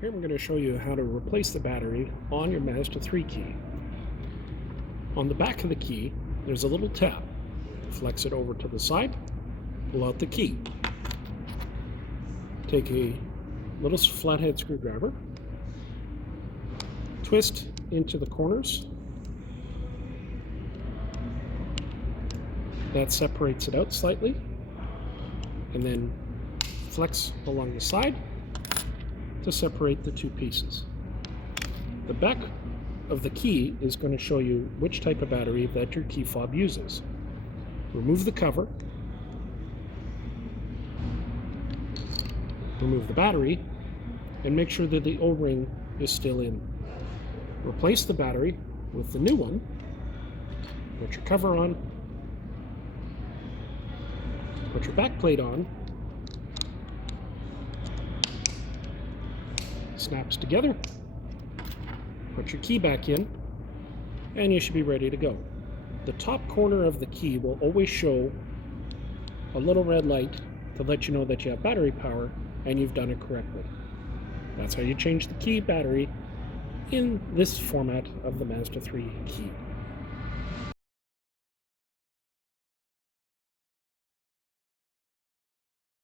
Here I'm going to show you how to replace the battery on your Mazda 3 key. On the back of the key, there's a little tab. Flex it over to the side, pull out the key. Take a little flathead screwdriver, twist into the corners. That separates it out slightly, and then flex along the side to separate the two pieces. The back of the key is going to show you which type of battery that your key fob uses. Remove the cover, remove the battery, and make sure that the O-ring is still in. Replace the battery with the new one, put your cover on, put your back plate on, snaps together, put your key back in, and you should be ready to go. The top corner of the key will always show a little red light to let you know that you have battery power and you've done it correctly. That's how you change the key battery in this format of the Mazda 3 key.